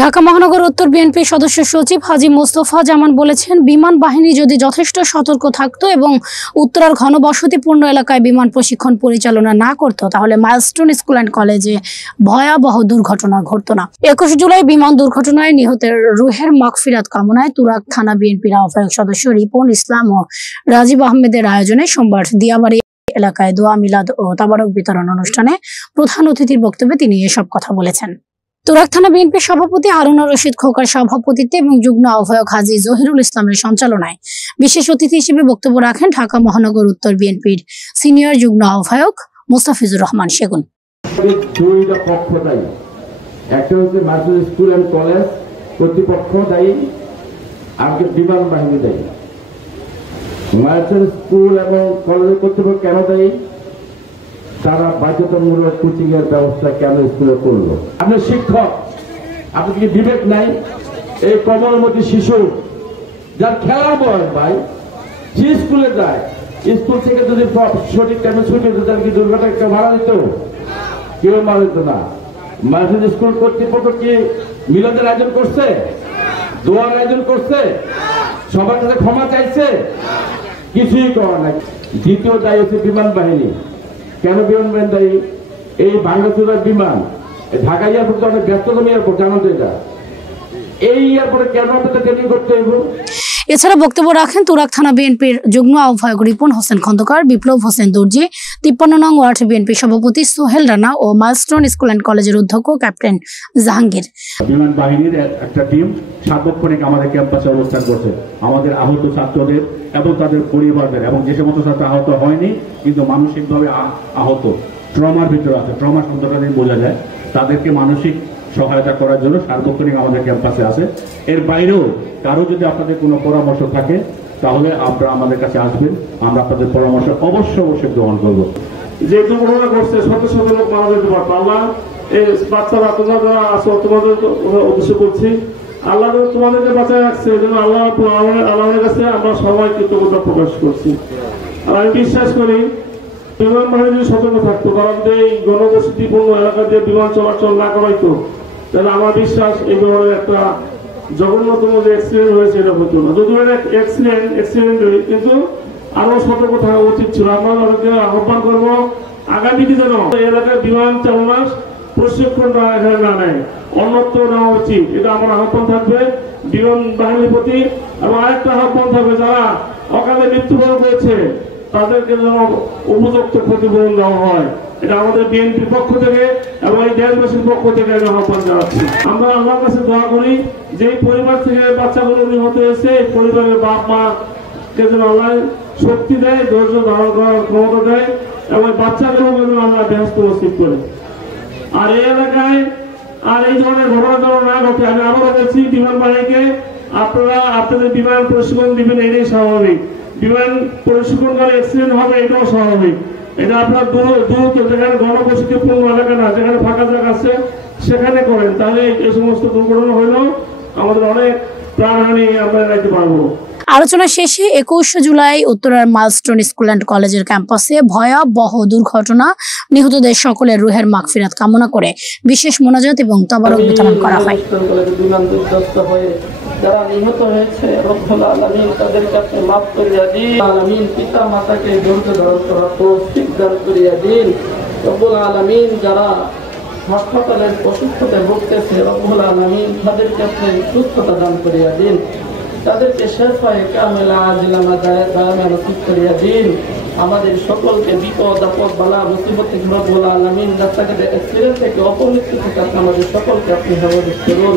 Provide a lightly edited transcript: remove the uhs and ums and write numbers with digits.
ঢাকা মহানগর উত্তর বিএনপি সদস্য সচিব হাজী মোস্তফা জামান বলেছেন, বিমান বাহিনী যদি যথেষ্ট সতর্ক থাকতো এবং উত্তরার ঘনবসতিপূর্ণ এলাকায় বিমান প্রশিক্ষণ পরিচালনা না করত, তাহলে মাইলস্টোন স্কুল অ্যান্ড কলেজে ভয়াবহ দুর্ঘটনা ঘটত না। 21 জুলাই বিমান দুর্ঘটনায় নিহতের রুহের মাগফিরাত কামনায় তুরাগ থানা বিএনপির আহ্বায়ক সদস্য রিপন ইসলাম ও রাজীব আহমেদের আয়োজনে সোমবার দিয়াবাড়ি এলাকায় দোয়া মিলাদ ও তাবারক বিতরণ অনুষ্ঠানে প্রধান অতিথির বক্তব্যে তিনি এসব কথা বলেছেন। তুরাগ থানা বিএনপির সভাপতি হারুনুর রশিদ খোকার সভাপতিত্বে এবং যুগ্ম আহ্বায়ক হাজী জহিরুল ইসলামের সঞ্চালনায় বিশেষ অতিথি হিসেবে বক্তব্য রাখেন ঢাকা মহানগর উত্তর বিএনপির সিনিয়র যুগ্ম আহ্বায়ক মোস্তাফিজুর রহমান সেগুন। দুইটা পক্ষ দায়ী, একটা হচ্ছে মাইলস্টোন স্কুল অ্যান্ড কলেজ কর্তৃপক্ষ দায়ী, আর বিমান বাহিনী দায়ী। মাইলস্টোন স্কুল এবং কলেজ কর্তৃপক্ষ কেন দায়ী? তারা বাধ্যতামূলক কোচিং এর ব্যবস্থা কেন স্কুলে করলো? আপনি শিক্ষক, আপনি কি বিবেক নাই? এই কমলমতি শিশু যার খেলার বয়স ভাই, যে স্কুলে যায়, স্কুল থেকে যদি সঠিক টাইমে ছুটি হতো তাহলে কি দুর্ঘটনা কেউ মারা দিত? কেউ মারা দিত না। মাইলস্টোন স্কুল কর্তৃপক্ষ কি মিলাদের আয়োজন করছে? দোয়ার আয়োজন করছে? সবার কাছে ক্ষমা চাইছে? কিছুই করা নাই। দ্বিতীয় দায়ী হচ্ছে বিমান বাহিনী। কেন বিমান বাহিনী দায়ী? এই ভাঙ্গাচোরার বিমান, ঢাকা এয়ারপোর্ট অনেক ব্যস্ততম এয়ারপোর্ট, জানো তো এটা। এই এয়ারপোর্টে কেন আপনাদের ট্রেনিং করতে হইব? এছাড়া বক্তব্য রাখেন তুরাগ থানা বিএনপির যুগ্ম আহ্বায়ক রিপন হোসেন খন্দকার, বিপ্লব হোসেন দর্জি, 53 নং ওয়ার্ড বিএনপি সভাপতি সোহেল রানা ও মাইলস্টোন স্কুল অ্যান্ড কলেজের অধ্যক্ষ ক্যাপ্টেন জাহাঙ্গীর। বিমান বাহিনীর একটা টিম সার্বক্ষণিক আমাদের ক্যাম্পাসে অবস্থান করছে। আমাদের আহত ছাত্রদের এবং তাদের পরিবারদের, এবং যে সমস্ত ছাত্র আহত হয়নি কিন্তু মানসিকভাবে আহত, ট্রমার ভিতরে আছে, ট্রমা শব্দটা দিয়ে বোঝা যায়, তাদেরকে মানসিক সহায়তা করার জন্য সার্বক্ষণিক আমাদের ক্যাম্পাসে আছে। এর বাইরেও কারো যদি আপনাদের কোনো পরামর্শ থাকে তাহলে আপনারা আমাদের কাছে আসবেন, আমরা আপনাদের পরামর্শ অবশ্যই গ্রহণ করব। যে দুর্ঘটনা করছে শত শত লোক মারা যেতে পারতো। আল্লাহ এই বাচ্চারা তোমরা যারা আছো তোমাদের উদ্দেশ্য করছি, আল্লাহ তোমাদেরকে বাঁচায় রাখছে, এই জন্য আল্লাহর কাছে আমরা সবাই কৃতজ্ঞতা প্রকাশ করছি। আর আমি বিশ্বাস করি বিমান বাহিনী যদি সতর্ক থাকতো, কারণ এই ঘনবসতিপূর্ণ এলাকা দিয়ে বিমান চলাচল না করাইতো, তাহলে আমার বিশ্বাস এই ধরনের একটা জঘন্যতম যে অ্যাক্সিডেন্ট হয়েছে এটা হতো না। যদি অ্যাক্সিডেন্ট হয়, কিন্তু আরো সতর্ক থাকা উচিত ছিল। আমরা তাদেরকে আহ্বান করবো আগামীতে যেন এলাকায় বিমান চালনা প্রশিক্ষণটা এখানে না নেয়, অন্যত্র নেওয়া উচিত। এটা আমার আহ্বান থাকবে বিমান বাহিনীর প্রতি। এবং আরেকটা আহ্বান থাকবে, যারা অকালে মৃত্যুবরণ করেছে তাদেরকে যেন উপযুক্ত ক্ষতিপূরণ দেওয়া হয়। এটা আমাদের বিএনপির পক্ষ থেকে এবং এই দেশবাসীর পক্ষ থেকে আমি আহ্বান জানাচ্ছি। আমরা আল্লাহর কাছে দোয়া করি যে পরিবার থেকে বাচ্চাগুলো নিহত হয়েছে, এই পরিবারের বাপ মাকে যেন আল্লাহ শক্তি দেয়, ধৈর্য ধারণ করার ক্ষমতা দেয়, এবং বাচ্চাগুলো যেন আল্লাহ ব্যস্ত নসিব করে। আর এই এলাকায় আর এই ধরনের ঘটনা যেন না ঘটে, আমি আবারও বলছি বিমান বাহিনীকে, আপনারা আপনাদের বিমান প্রশিক্ষণ দিবেন, এটাই স্বাভাবিক। বিমান প্রশিক্ষণ করে অ্যাক্সিডেন্ট হবে, এটাও স্বাভাবিক। এটা আপনার দূরত্ব যেখানে ঘনবসতিপূর্ণ এলাকা না, যেখানে ফাঁকা জায়গা আছে সেখানে করেন, তাহলে এই সমস্ত দুর্ঘটনা হইলেও আমাদের অনেক প্রাণহানি আমরা এড়াইতে পারবো। আলোচনা শেষে 21 জুলাই উত্তরার মাইলস্টোন স্কুল অ্যান্ড কলেজের ক্যাম্পাসে ভয়াবহ দুর্ঘটনা নিহতদের সকলের রুহের মাগফিরাত কামনা করে বিশেষ মোনাজাত এবং তাবারক বিতরণ করা হয়। যারা নিহত হয়েছে রব্বুল আলামিন তাদেরকে আপনি মাফ করিয়া দিন। আলামিন পিতা মাতাকে ধৈর্য ধারণ করার তৌফিক দান করিয়া দিন। রব্বুল আলামিন যারা হাসপাতালের অসুস্থতায় ভুগতেছে রব্বুল আলামিন তাদেরকে আপনি সুস্থতা দান করিয়া দিন। তাদেরকে শেফায়ে কামিলা আজিলা দায়ামে নসিব করিয়া দিন। আমাদের সকলকে বিপদ আপদ বালা মুসিবত থেকে রব্বুল আলামিন রাস্তাঘাটে অ্যাক্সিডেন্ট থেকে অপমৃত্যু থেকে আমাদের সকলকে আপনি হেফাজত করুন।